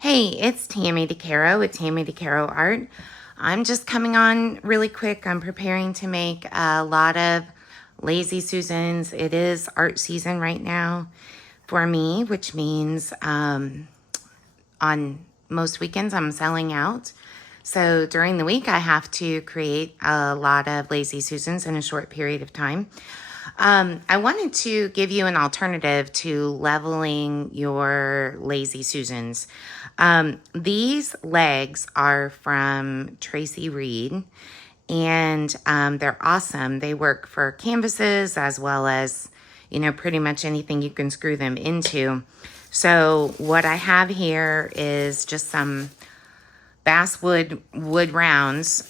Hey, it's Tammy DeCaro with Tammy DeCaro Art. I'm just coming on really quick. I'm preparing to make a lot of Lazy Susans. It is art season right now for me, which means on most weekends I'm selling out. So during the week I have to create a lot of Lazy Susans in a short period of time. I wanted to give you an alternative to leveling your Lazy Susans. These legs are from Tracie Reed, and they're awesome. They work for canvases as well as, you know, pretty much anything you can screw them into. So what I have here is just some basswood wood rounds.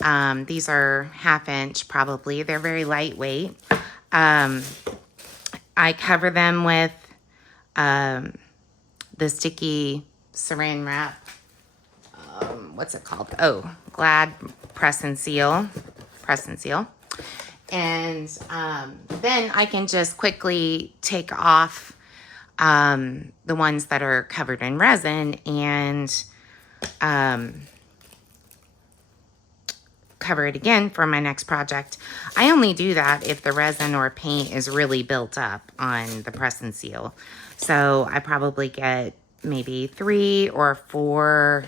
These are 1/2 inch probably. They're very lightweight. I cover them with the sticky saran wrap. What's it called? Oh, Glad Press and Seal. And then I can just quickly take off the ones that are covered in resin and cover it again for my next project. I only do that if the resin or paint is really built up on the press and seal. So I probably get maybe 3 or 4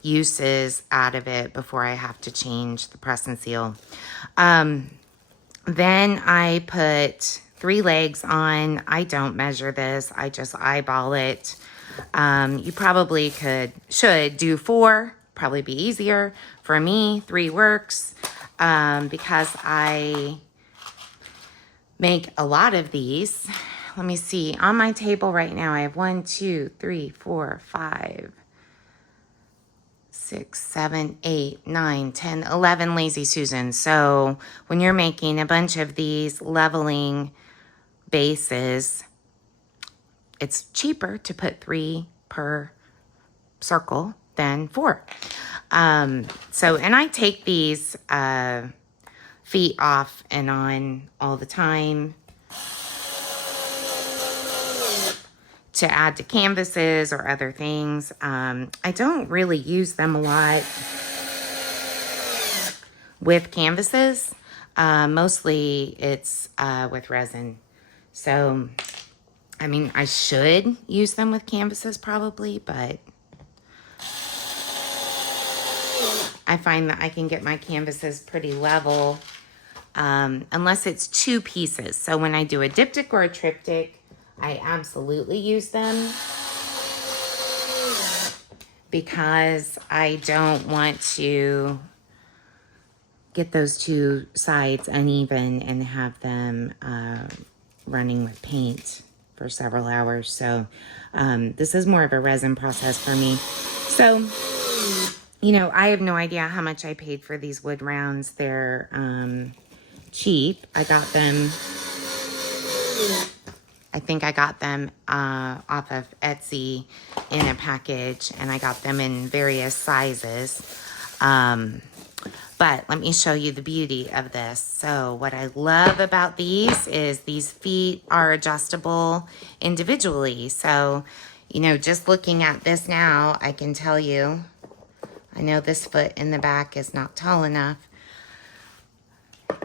uses out of it before I have to change the press and seal. Then I put 3 legs on. I don't measure this. I just eyeball it. You probably should do 4, probably be easier. For me, 3 works because I make a lot of these. Let me see. On my table right now, I have 1, 2, 3, 4, 5, 6, 7, 8, 9, 10, 11 Lazy Susans. So when you're making a bunch of these leveling bases, it's cheaper to put 3 per circle than 4. And I take these feet off and on all the time to add to canvases or other things. I don't really use them a lot with canvases. Mostly it's with resin. So, I mean, I should use them with canvases probably, but I find that I can get my canvases pretty level unless it's 2 pieces. So when I do a diptych or a triptych, I absolutely use them because I don't want to get those 2 sides uneven and have them running with paint for several hours. So this is more of a resin process for me. So, you know, I have no idea how much I paid for these wood rounds. They're cheap. I got them, I think I got them off of Etsy in a package, and I got them in various sizes. But let me show you the beauty of this. So what I love about these is these feet are adjustable individually. So, you know, just looking at this now, I can tell you, I know this foot in the back is not tall enough.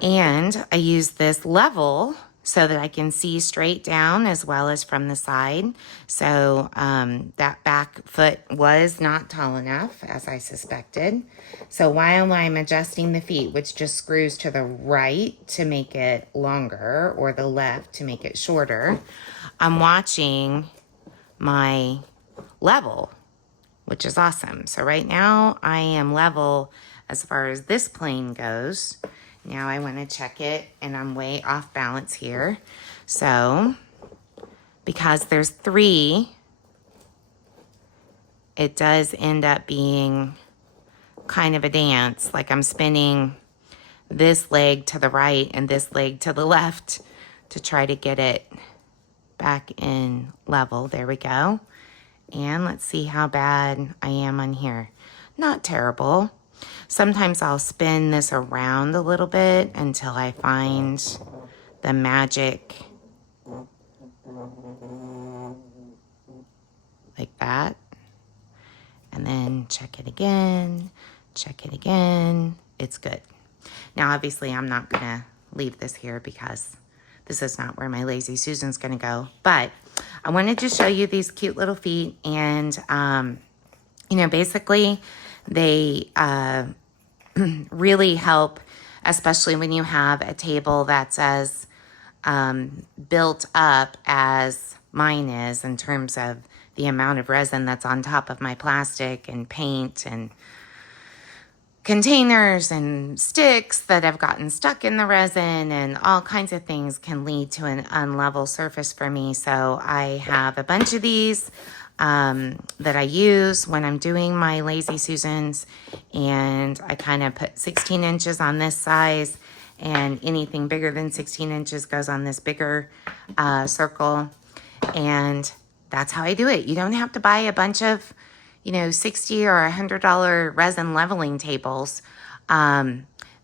And I use this level so that I can see straight down as well as from the side. So that back foot was not tall enough, as I suspected. So while I'm adjusting the feet, which just screws to the right to make it longer or the left to make it shorter, I'm watching my level, which is awesome. So right now I am level as far as this plane goes. Now I want to check it, and I'm way off balance here. So because there's 3, it does end up being kind of a dance. Like I'm spinning this leg to the right and this leg to the left to try to get it back in level. There we go. And let's see how bad I am on here. Not terrible. Sometimes I'll spin this around a little bit until I find the magic, like that. and then check it again, it's good. Now, obviously, I'm not gonna leave this here because this is not where my Lazy Susan's gonna go, but I wanted to show you these cute little feet, and you know, basically they really help, especially when you have a table that's as built up as mine is in terms of the amount of resin that's on top of my plastic and paint and containers and sticks that have gotten stuck in the resin, and all kinds of things can lead to an unlevel surface for me. So I have a bunch of these that I use when I'm doing my Lazy Susans, and I kind of put 16 inches on this size, and anything bigger than 16 inches goes on this bigger circle, and that's how I do it. You don't have to buy a bunch of, you know, $60 or $100 resin leveling tables.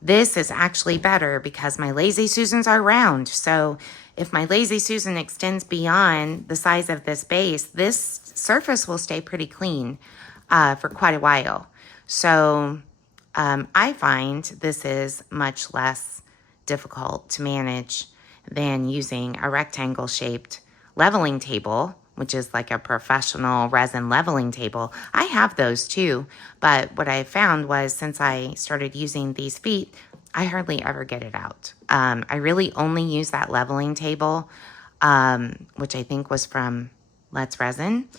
This is actually better because my Lazy Susans are round. So if my Lazy Susan extends beyond the size of this base, this surface will stay pretty clean for quite a while. So I find this is much less difficult to manage than using a rectangle shaped leveling table, which is like a professional resin leveling table. I have those too, but what I found was since I started using these feet, I hardly ever get it out. I really only use that leveling table, which I think was from Let's Resin,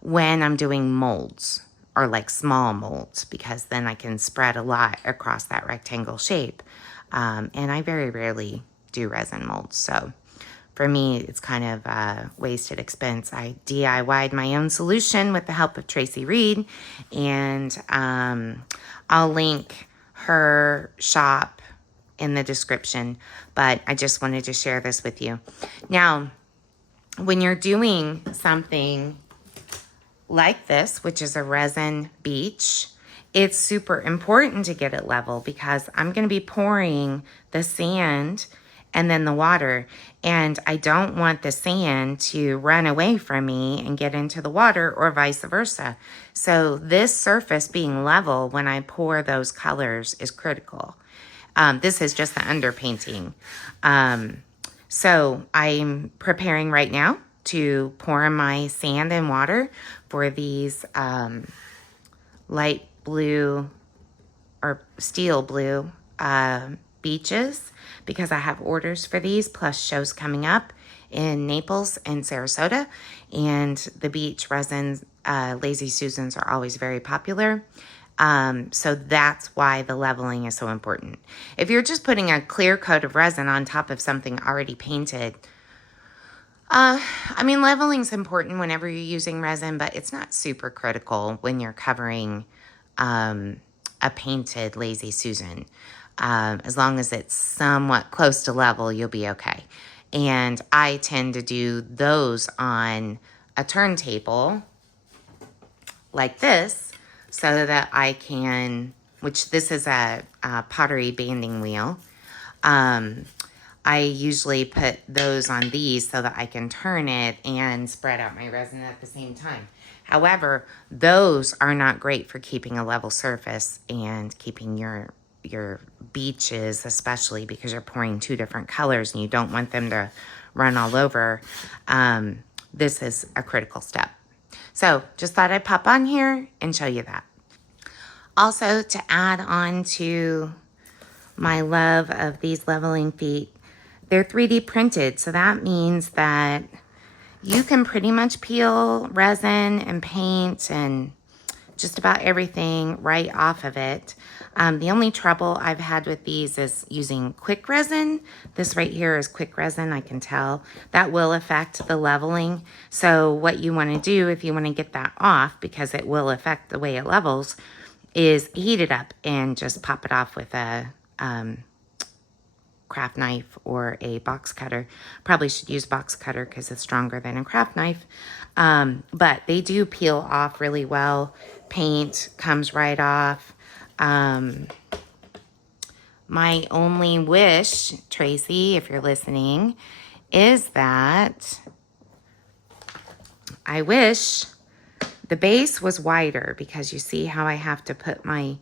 when I'm doing molds, or like small molds, because then I can spread a lot across that rectangle shape. And I very rarely do resin molds, so for me, it's kind of a wasted expense. I DIY'd my own solution with the help of Tracie Reed, and I'll link her shop in the description, but I just wanted to share this with you. Now, when you're doing something like this, which is a resin beach, it's super important to get it level because I'm going to be pouring the sand and then the water, and I don't want the sand to run away from me and get into the water, or vice versa. So this surface being level when I pour those colors is critical. This is just the underpainting. So I'm preparing right now to pour my sand and water for these light blue or steel blue beaches, because I have orders for these, plus shows coming up in Naples and Sarasota, and the beach resins, Lazy Susans, are always very popular. So that's why the leveling is so important. If you're just putting a clear coat of resin on top of something already painted, I mean, leveling is important whenever you're using resin, but it's not super critical when you're covering a painted Lazy Susan. As long as it's somewhat close to level, you'll be okay. And I tend to do those on a turntable like this, so that I can, which this is a pottery banding wheel. I usually put those on these so that I can turn it and spread out my resin at the same time. However, those are not great for keeping a level surface and keeping your beaches, especially because you're pouring two different colors and you don't want them to run all over. This is a critical step. So just thought I'd pop on here and show you that. Also, to add on to my love of these leveling feet, they're 3D printed. So that means that you can pretty much peel resin and paint and just about everything right off of it. The only trouble I've had with these is using quick resin. This right here is quick resin, I can tell. That will affect the leveling. So what you want to do if you want to get that off, because it will affect the way it levels, is heat it up and just pop it off with a craft knife or a box cutter. Probably should use box cutter because it's stronger than a craft knife. But they do peel off really well. Paint comes right off. My only wish, Tracie, if you're listening, is that I wish The base was wider because you see how I have to put my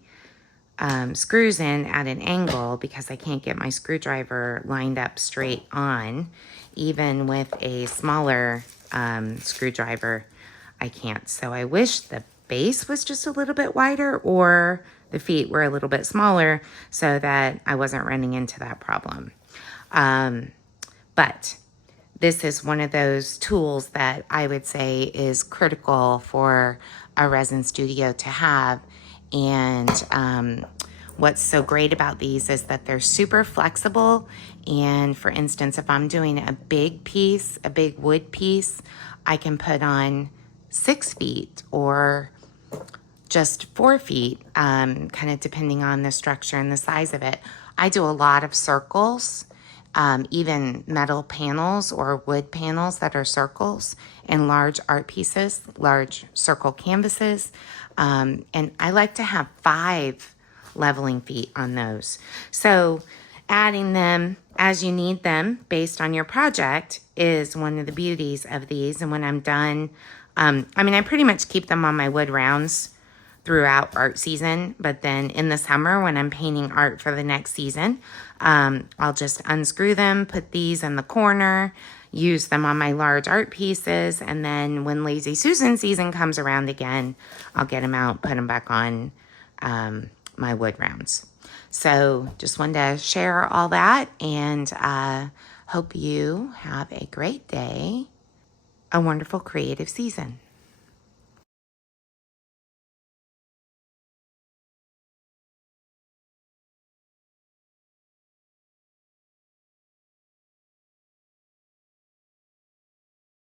screws in at an angle because I can't get my screwdriver lined up straight on. Even with a smaller screwdriver, I can't. So I wish the base was just a little bit wider or the feet were a little bit smaller so that I wasn't running into that problem. But this is one of those tools that I would say is critical for a resin studio to have. And what's so great about these is that they're super flexible. And for instance, if I'm doing a big piece, a big wood piece, I can put on 6 feet or just 4 feet, kind of depending on the structure and the size of it. I do a lot of circles, even metal panels or wood panels that are circles and large art pieces, large circle canvases. And I like to have 5 leveling feet on those. So adding them as you need them based on your project is one of the beauties of these. And when I'm done, I pretty much keep them on my wood rounds throughout art season, but then in the summer when I'm painting art for the next season, I'll just unscrew them, put these in the corner, use them on my large art pieces, and then when Lazy Susan season comes around again, I'll get them out, put them back on my wood rounds. So just wanted to share all that, and hope you have a great day, a wonderful creative season.